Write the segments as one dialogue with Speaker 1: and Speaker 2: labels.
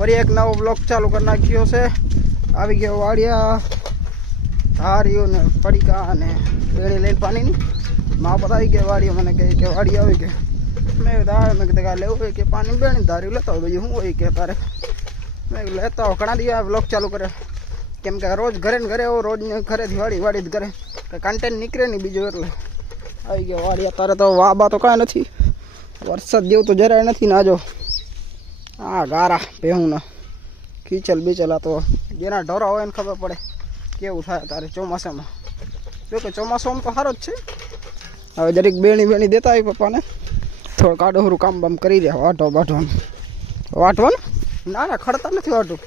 Speaker 1: વળી એક નવો બ્લોક ચાલુ કરી નાખ્યો છે આવી ગયો વાડિયા ધાર્યું ને પડીકા અને બેડી લઈને પાણીની મા પર આવી ગયા વાડીઓ મને કહે કે વાડી આવી કે મેં કીધું આવે મેં કીધું કે આ લેવું હોય કે પાણી બેણી ધાર્યું લેતા હોય બીજું શું હોય કે તારે મેં કીધું લેતા હો ઘણા દિવસ બ્લોક ચાલુ કરે કેમ કે રોજ ઘરે ને ઘરે આવો રોજ ને ઘરેથી વાડી વાડી જ ઘરે કંઈ કન્ટેન્ટ નીકળે નહીં બીજું એટલે આવી ગયો વાડી અત્યારે તો વાબા તો કાંઈ નથી વરસાદ જેવું તો જરાય નથી ને હા ગારા ભેહુંના. કીચલ બીચલ આ તો જેના ઢોરા હોય ને ખબર પડે કેવું થાય તારે ચોમાસામાં. જો કે તો સારો જ છે. હવે જરીક બેણી બેણી દેતા હોય પપ્પાને. થોડું કાડોહરું કામ બામ કરી રહ્યા વાટો બાટવાનું વાટવાનું ના ના, ખડતા નથી વાટું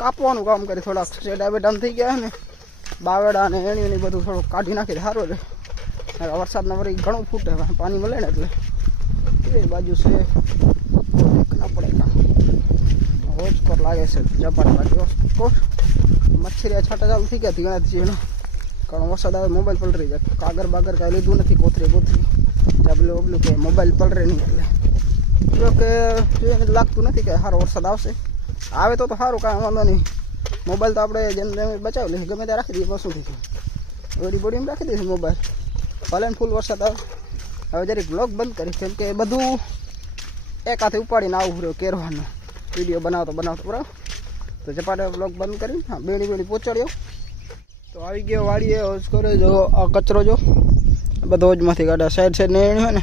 Speaker 1: કાપવાનું કામ કરી, થોડાક સેડા બેડામ થઈ ગયા ને. બાવેડા ને એણી ને બધું થોડું કાઢી નાખી દે સારું રહે વરસાદના વરી ઘણું ફૂટે પાણી મળે ને એટલે. એ બાજુ છે ના પડે કામ રોજ કોર લાગે છે. જપાટ બાજુ કોર મચ્છરિયા છાંટા ચાલુ થઈ ગયા હતી ઘણા છે એનો. કારણ વરસાદ આવે મોબાઈલ પલરી જાય. કાગર બાગર કાંઈ લીધું નથી કોથરી કોથરી ચાબલું બબલું કે મોબાઈલ પલરે નહીં એટલે. જો કે જોઈને લાગતું નથી કે સારો વરસાદ આવશે. આવે તો તો સારું કાંઈ વાંધો નહીં. મોબાઈલ તો આપણે જેમ બચાવી લઈએ ગમે ત્યાં રાખી દઈએ, બસું થઈ ગયું વળી બોડીમાં રાખી દઈશું મોબાઈલ ભલે ફૂલ વરસાદ આવે. હવે જરીક બ્લોગ બંધ કરીશ કેમ કે બધું એક હાથે ઉપાડીને આવું રહ્યો, કેરવાનો. વીડિયો બનાવતો બનાવતો બરાબર? તો ચપાટે બ્લોગ બંધ કરી હા, બેણી બેણી પહોંચાડ્યો. તો આવી ગયો વાડીએ હોજ કરે જો આ કચરો જો, બધો બધો માંથી કાઢ્યા. સાઈડ સાઈડ નેણી હોય ને,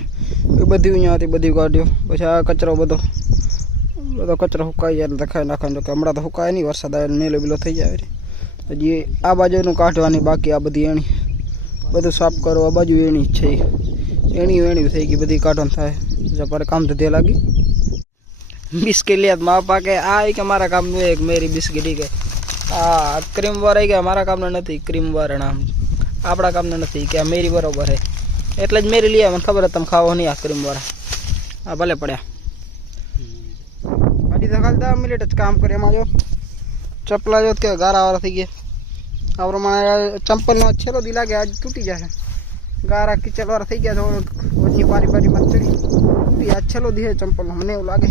Speaker 1: એ બધી અહીંયાથી બધી કાઢ્યો પછી આ કચરો બધો બધો કચરો સુકાઈ જાય દેખાય નાખવાનો. કે હમણાં તો સુકાય નહીં, વરસાદ આવે નીલો બીલો થઈ જાય હજી આ બાજુનું કાઢવાની બાકી આ બધી એણી. બધું સાફ કરો આ બાજુ એણી જ છે. એણી એણી થઈ ગઈ, બધી કાઢવાનું થાય. જપારે કામ ધંધે લાગી. બિસ્કિટ મા પાકે. આ કે મારા કામનું એક મેરી બિસ્કીટ કે. આ ક્રીમ વર કે મારા કામના નથી ક્રીમ વર નામ આપણા કામના નથી કે આ મેરી બરોબર હે. એટલે જ મેરી લઈએ મને ખબર તમે ખાવો નહીં આ ક્રીમ વર આ ભલે પડ્યા અઢી ખાલી દસ મિનિટ જ કામ કરે એમાં જો. ચપલા જો કે ગારા વાળા થઈ ગયા. આ પ્રમાણે ચંપલનો છેલ્લો દી લાગે, આજ તૂટી જશે ગારા કિચડવાળા થઈ ગયા થોડુંક ઓજની પારી પારીમાં ચડી તૂટી આજ છેલ્લો દી છે ચંપલનો મને એવું લાગે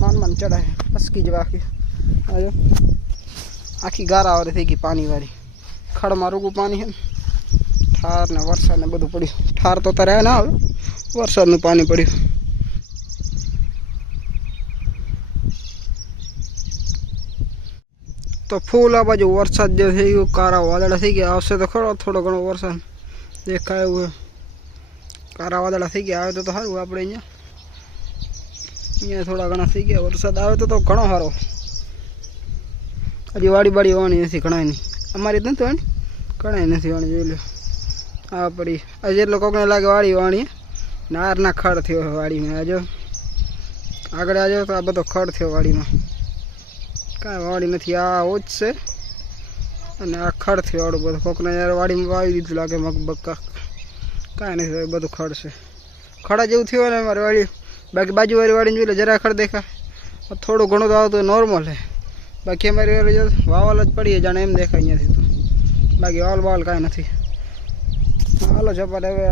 Speaker 1: માન માન ચડાય અસકી જવા આખી આ જો આખી ગારાવાળી થઈ ગઈ પાણીવાળી ખડમાં રૂગું પાણી છે ને ઠાર ને વરસાદ ને બધું પડ્યું ઠાર તો તારે ના આવે વરસાદનું પાણી પડ્યું તો ફૂલ આ બાજુ વરસાદ જે થઈ ગયો કારા વાદળા થઈ ગયા આવશે તો ખરો થોડો ઘણો વરસાદ દેખાય એવું. કારા વાદળા થઈ ગયા, આવે તો સારું આપણે અહીંયા. અહીંયા થોડા ઘણા થઈ ગયા, વરસાદ આવે તો તો ઘણો સારો. હજી વાડી બાડી વાણી નથી, ઘણાય નહીં. અમારી નથી વાણી ઘણાય નથી વાણી જોઈ લો આ પડી. હજી એટલો કોકને લાગે વાડી વાણી નારના ખડ થયો વાડીમાં. આજો આગળ આજો તો આ બધો ખડ થયો વાડીમાં. કાંઈ વાડી નથી, આ ઓછ છે. અને આ ખડ થયો વાળું બધું. કોકને યાર વાડીમાં વાવી દીધું લાગે મગ બક્કા કાંઈ નથી બધું ખડ છે. ખડા જેવું થયું ને મારી વાડી. બાકી બાજુવાળી વાડીને જોઈ લે જરા ખડ દેખાય થોડું ઘણું તો આવતું નોર્મલ હે બાકી અમારી વાળી વાવલ જ પડીએ જાણે એમ દેખાય અહીંયાથી તો. બાકી વાલ વાલ કાંઈ નથી. હાલો ચપાટ હવે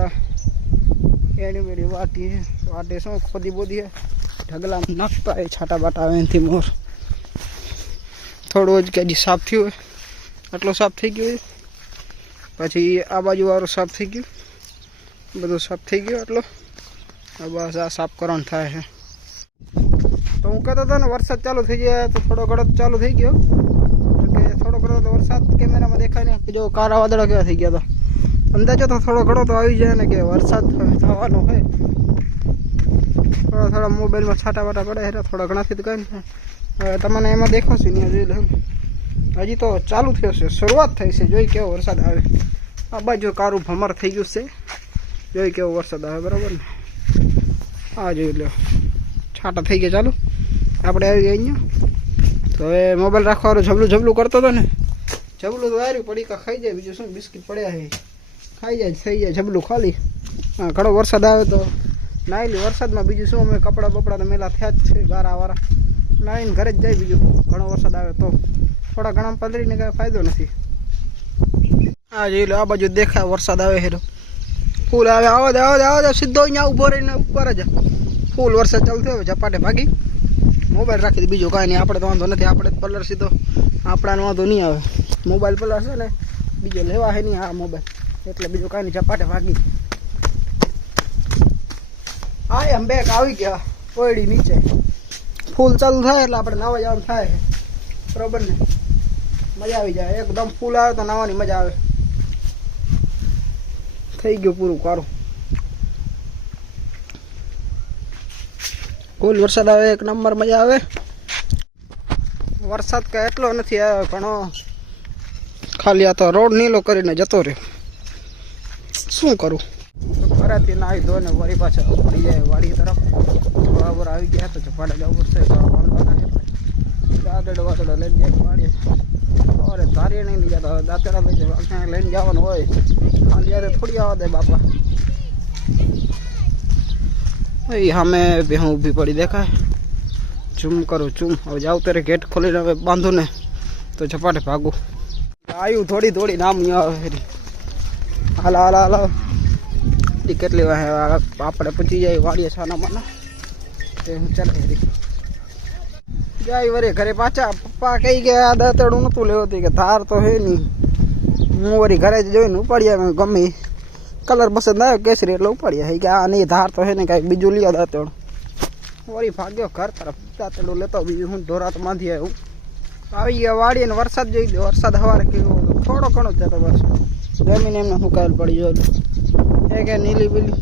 Speaker 1: એની બેડી વાટી વાટે શું ખોદી બોદી ઢગલા નાખતા એ છાટા બાટા આવે એનાથી મોર. થોડું જ કે સાફ થયું હોય. આટલું સાફ થઈ ગયું હોય પછી આ બાજુ વાળું સાફ થઈ ગયું બધું સાફ થઈ ગયું એટલો હવે બસ આ સાફ કરવાનું થાય છે તો હું કહેતો હતો ને વરસાદ ચાલુ થઈ જાય તો થોડો ઘણો તો ચાલુ થઈ ગયો તો કે થોડો ઘણો તો વરસાદ કેમેરામાં દેખાય ને કે જો કારા વાદળા કેવા થઈ ગયા તો અંદાજો તો થોડો ઘણો તો આવી જાય ને કે વરસાદ થવાનો હોય થોડા થોડા મોબાઈલમાં છાંટા વાટા પડે એટલે થોડા ઘણાથી તો કંઈ નહીં હવે તમને એમાં દેખાશે નહીં જોઈ લે હજી તો ચાલુ થયો છે શરૂઆત થઈ છે જોઈ કેવો વરસાદ આવે આ બાજુ કારું ભમર થઈ ગયું છે જોઈ કેવો વરસાદ આવે બરાબર ને આ જોઈ લો છાંટા થઈ ગયા ચાલુ આપણે આવી ગયા અહીંયા તો હવે મોબાઈલ રાખવાનું જબલું જબલું કરતો હતો ને જબલું તો આવ્યું પડી કા ખાઈ જાય બીજું શું બિસ્કિટ પડ્યા છે ખાઈ જાય થઈ જાય જબલું ખાલી હા ઘણો વરસાદ આવે તો નાયેલી વરસાદમાં બીજું શું અમે કપડાં બપડા તો મેલા થયા જ છે ગારા વારા નાઈને ઘરે જ જાય બીજું શું. ઘણો વરસાદ આવે તો થોડા ઘણા પલરીને કાંઈ ફાયદો નથી. હા જોઈ લો, આ બાજુ દેખાય વરસાદ આવે હેરો ફૂલ આવે, આવો દે આવો દે, આવો સીધો અહીંયા ઊભો રહીને ઉપર જ. ફૂલ વરસાદ ચાલુ થયો હવે ઝપાટે ભાગી. મોબાઈલ રાખી દે, બીજું કાંઈ નહીં, આપણે તો વાંધો નથી, આપણે પલર સીધો. આપણાને વાંધો નહીં આવે. મોબાઈલ પલર છે ને, બીજો લેવા હે નહીં આ મોબાઈલ. એટલે બીજું કાંઈ નહીં ઝપાટે ભાગી. હા એમ બેક આવી ગયા કોયડી નીચે. ફૂલ ચાલુ થાય એટલે આપણે નાવા જવાનું થાય બરોબર ને? મજા આવી જાય. એકદમ ફૂલ આવે તો નાવાની મજા આવે. થઈ ગયું પૂરું, કારું. ફૂલ વરસાદ આવે, એક નંબર મજા આવે? વરસાદ કાંઈ એટલો નથી આવ્યો ઘણો ખાલી આ તો રોડ નીલો કરીને જતો રહ્યો. શું કરું? ઘરેથી નાહી ધોને વળી પાછા પડી જાય વાડી તરફ. બરાબર આવી ગયા તો ચપાડા જવું પડશે તો વાંધો ના એટલે દાદડો વાદડો લઈને જાય વાડીએ અરે ધારીએ નહીં લઈ જતા દાંતડા લઈ જાય ક્યાંય લઈને જવાનું હોય ખાલી યારે થોડી આવવા દે બાપા એ સામે ભેહું ઊભી પડી દેખાય ચૂમ કરું ચૂમ હવે જાવ ત્યારે ગેટ ખોલીને હવે બાંધું ને તો ઝપાટે ભાગું આવ્યું થોડી થોડી નામ નહીં આવે ફરી હાલ હાલ હાલ ઈ કેટલી વાર આપણે પૂછી જાય વાડીએ છાના માના તે હું ચાલે જાય વરે ઘરે પાછા. પપ્પા કહી ગયા દાંતડું નતું લેવો હતું કે ધાર તો હે નહીં હું વરી ઘરે જ જોઈને ઉપાડ્યા ગમે. કલર પસંદ આવ્યો કેસરી એટલે ઉપાડ્યા. કે આ નહીં ધાર તો હે ને કાંઈક બીજું લ્યો દાંતડું વળી ભાગ્યો ઘર તરફ. દાંતડું લેતો બીજું હું ઢોરા તો માંધી આવ્યું આવી ગયા વાડી અને વરસાદ જોઈ ગયો. વરસાદ સવારે કેવો થોડો ઘણો જ હતો બસ જમીન એમને હુકાયેલ પડી ગયો એ કે નીલી બીલી.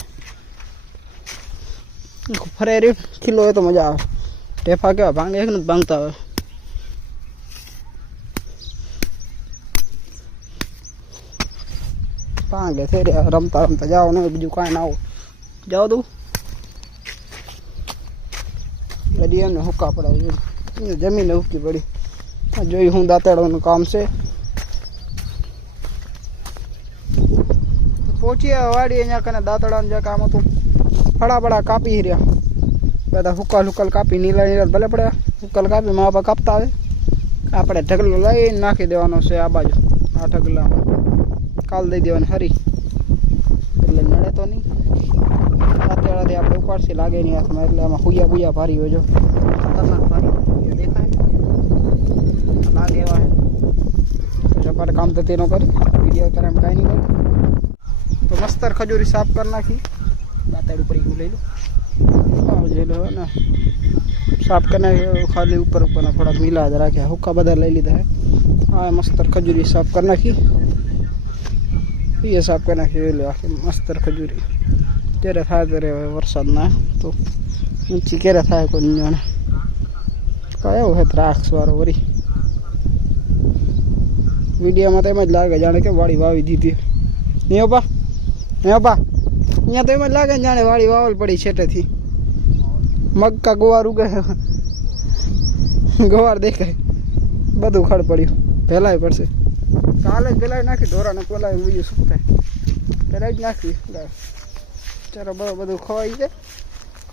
Speaker 1: ફરે રે ખીલો એ તો મજા આવે. ટેફા કેવા ભાંગે છે ને ભાંગતા આવે ભાંગે થઈ રહ્યા રમતા રમતા જાઓ ને બીજું કાંઈ ના આવો જાઓ તું. બધી એમને હુકા પડાવી જમીને હુકી પડી. જોઈ હું દાંતેડવાનું કામ છે. પહોંચી વાડી અહીંયા કને દાંતડાનું જે કામ હતું. ફળા બળા કાપી રહ્યા. બધા હુકલ હુકલ કાપી, નીલા નીલા ભલે પડ્યા હુકલ કાપી, મા બાપા કાપતા આવે આપણે ઢગલો લઈ નાખી દેવાનો છે આ બાજુ. આ ઢગલા કાલ દઈ દેવાની હરી. એટલે નડે તો નહીં. રાતેવાળાથી આપણે ઉપાડશે, લાગે નહીં હાથમાં. એટલે આમાં હુયા બુયા ભારી હોય જો. ખતરનાક ભારી. દેખાય. લાગે એવા હે કામ તો તેનો કરી. વીડિયો કરે એમ કાંઈ નહીં કરે. તો મસ્તર ખજૂરી સાફ કરી નાખી. દાંતડ ઉપર એવું લઈ લો હા જોઈ લો ને સાફ કરીને ખાલી ઉપર ઉપરના થોડાક મિલા જ રાખ્યા હુક્કા બધા લઈ લીધા હે હા મસ્તર ખજૂરી સાફ કરી નાખી એ સાફ કરી નાખી એ લો આખી મસ્તર ખજૂરી ત્યારે થાય ત્યારે હવે વરસાદના તો ઊંચી ક્યારે થાય કોઈ નહીં જાણે કયો હે દ્રાક્ષ વાળો વરી વિડીયોમાં તો એમ જ લાગે જાણે કે વાડી વાવી દીધી નહીં પા નહીં પા અહીંયા તો એમ જ લાગે જાણે વાળી વાવલ પડી છેટેથી. મક્કા ગોવાર ઉગે. ગોવાર દેખાય. બધું ખડ પડ્યું. પહેલાય પડશે. કાલે જ પહેલાં નાખી ઢોરાને પેલા બીજું શું થાય? પહેલાં જ નાખી. ચાલો, બધું બધું ખવાઈ જાય.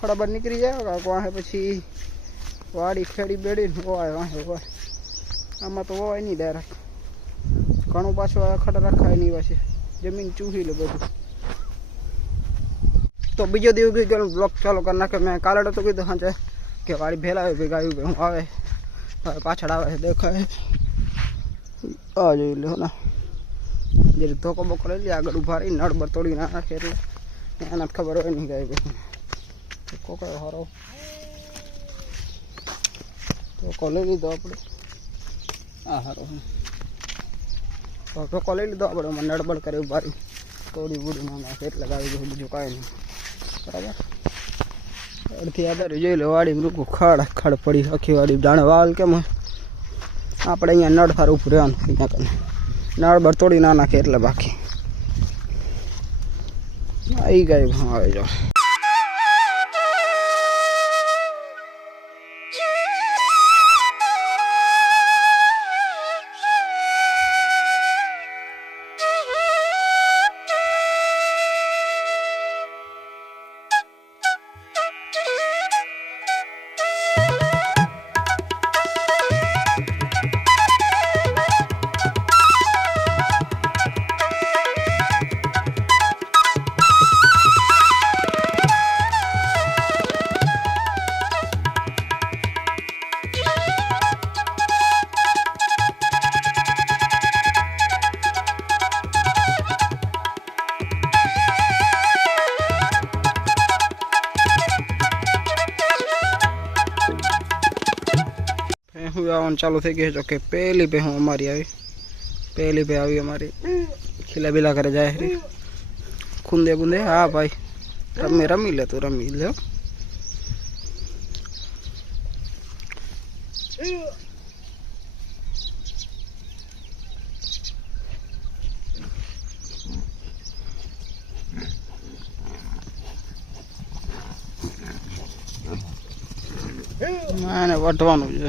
Speaker 1: ખડાબર નીકળી જાય. વાહે પછી વાડી ખેડી બેડીને હોય વાહે હોય આમાં તો હોય નહીં ડાયરેક્ટ. ઘણું પાછું ખડ રખાય નહીં પાછી. જમીન ચૂહી લે બધું. તો બીજો દિવસ ગઈ ગયો બ્લોક ચાલુ કરી નાખ્યો મેં કાલે તો કીધું હા કે વાડી ભેલા આવે ભેગા આવ્યું હું આવે હવે પાછળ આવે દેખાય આ જોઈ લો ને જે ધોકો બોકો લઈ લે આગળ ઉભા રહી નળ બર તોડી ના નાખે એટલે એને જ ખબર હોય નહીં ગાય ભાઈ કોકો હારો ધોકો લઈ લીધો આપણે આ હારો ધોકો લઈ લીધો આપણે એમાં નડબડ કરી ઉભા રહી તોડી બુડી ના નાખે એટલે ગાવી ગયું બીજું કાંઈ નહીં બરાબર? અડધી આધારે જોઈ લો, વાડી ખડ પડી આખી વાડી જાણે વાલ કેમ આપણે અહીંયા નળ સારું ઉભું રહેવાનું અહીંયા કને નળ બર તોડી ના નાખે એટલે બાકી. આવી ગઈ આવે જાઓ ભેહું આવવાનું ચાલુ થઈ ગયું જો કે પહેલી ભેહું અમારી આવી પહેલી ભે આવી અમારી ખીલા બીલા કરે જાય રે ખૂંદે ગુંદે હા ભાઈ રમી રમી લે તું રમી લે હો. આને વઢવાનું છે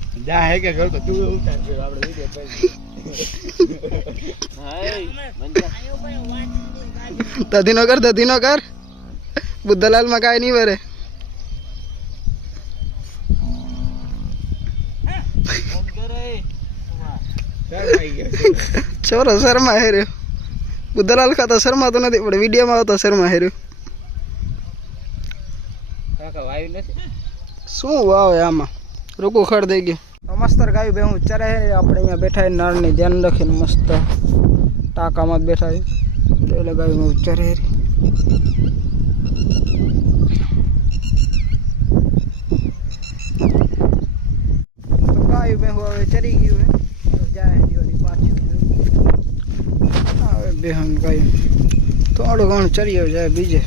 Speaker 2: જા હે કે કરતો તું ઉતાર જો આપણે વિડિયો પાડી હાય મંજા
Speaker 1: દધીનો કર દધીનો કર બુદ્ધાલાલ માં કાંઈ નહીં વરે
Speaker 2: ઓમ કરે શરમાઈ ગયો
Speaker 1: છોરો શર્મા હેર્યો બુદ્ધાલાલ ખાતો શર્મા તો નથી પણ વિડીયોમાં આવતો શર્મા હેર્યો
Speaker 2: કાકા વાયુ નથી
Speaker 1: શું વાવે આમાં રૂકું ખડ થઈ ગયું મસ્તર ગાયું બે હું ચરે હે આપણે અહીંયા બેઠા હે નળની ધ્યાન રાખીને મસ્ત ટાંકામાં જ બેઠા હે એટલે ગાયું હું ચરે હે તો ગાયું બે હું હવે ચરી ગયું હે હવે જાય હે જીવની પાછું હવે બે હું ગાયું થોડું ઘણું ચરી હવે જાય બીજે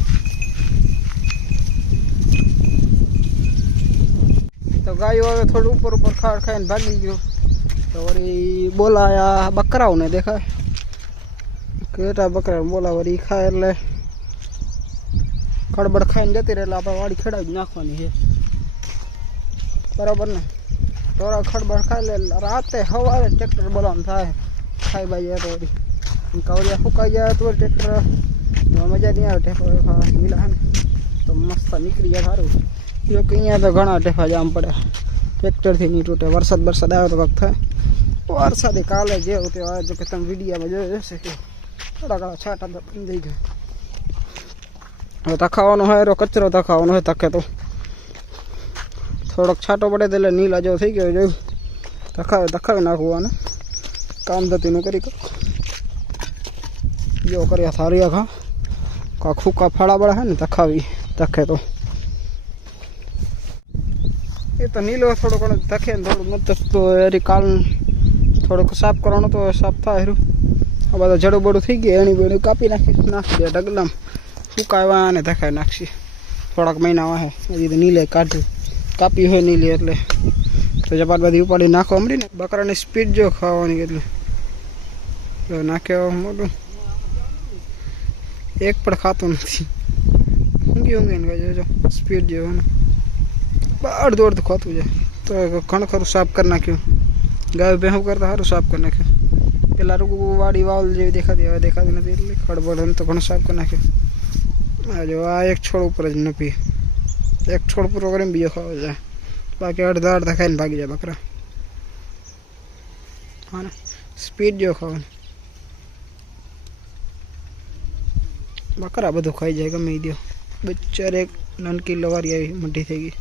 Speaker 1: ગાયો હવે થોડું ઉપર ઉપર ખાડ ખાઈને ભાગી ગયો તો વળી બોલાયા બકરાઓને દેખાય કેટા બકરા બોલા વળી ખાય એટલે ખડબડ ખાઈને જતી રહે એટલે આપણે વાડી ખેડાવી જ નાખવાની છે બરાબર ને થોડા ખડબડ ખાઈ લે એટલે રાતે સવારે ટ્રેક્ટર બોલાવાનું થાય ખાઈ બાઈ તો વળી અને કવરિયા ફૂંકાઈ જાય તો ટ્રેક્ટર એમાં મજા નહીં આવે ટેફો ખાવા મિલા ને તો મસ્ત નીકળી જાય સારું જો કે અહીંયા તો ઘણા ટેફા જામ પડે ટ્રેક્ટરથી નહીં તૂટે વરસાદ વરસાદ આવે તો કંઈક થાય વરસાદે કાલે જેવું તે આવે જો કે તમે વિડીયામાં જોઈ જશે કે થોડા ઘણા છાંટા તો બંધ થઈ ગયા હવે તખાવાનો હોય એરો કચરો તખાવાનો હોય તકે તો થોડોક છાંટો પડે તો એટલે નીલા જેવો થઈ ગયો જોયું તખાવે તખાવી નાખવાનું કામ ધતીનું કરી કર જો કર્યા થારિયા ખા કાંક ફૂકા ફાળા બળા હે ને તખાવી તખે તો તો નીલો થોડો ઘણો તખે ને થોડું મતલબ તો એરી કાલ થોડુંક સાફ કરવાનું તો સાફ થાય હેરું આ બધા જડું થઈ ગયું. એની બેણી કાપી નાખી. નાખી દે ડગલામ. સુકાવા અને ધખાઈ નાખશી. થોડાક મહિના વાહે. હજી તો નીલે કાઢ્યું. કાપી હોય નીલે એટલે. તો જપાટ બધી ઉપાડી નાખવા અમરી ને. બકરાની સ્પીડ જો ખાવાની એટલે. નાખ્યો મોટું એક પણ ખાતું નથી. ઊંઘી ઊંઘી ને જોજો. સ્પીડ જેવાનું. અડધું અડધું ખાતું જાય તો ઘણું ખરું સાફ કરી નાખ્યું ગાય ભેહું કરતા સારું સાફ કરી નાખ્યું પેલા રૂકુ વાડી વાવલ જેવી દેખાતી હવે દેખાતી નથી એટલે ખડબડ એમ તો ઘણું સાફ કરી નાખ્યું આ જો આ એક છોડ ઉપર જ નપી એક છોડ પૂરો કરીને બીજો ખાવા જાય બાકી અડધા અડધા ખાઈને ભાગી જાય બકરા હા ને સ્પીડ જો ખાવાની બકરા બધું ખાઈ જાય ગમે એ દો બચ્ચારે એક નાનકી લવારી આવી મોટી થઈ ગઈ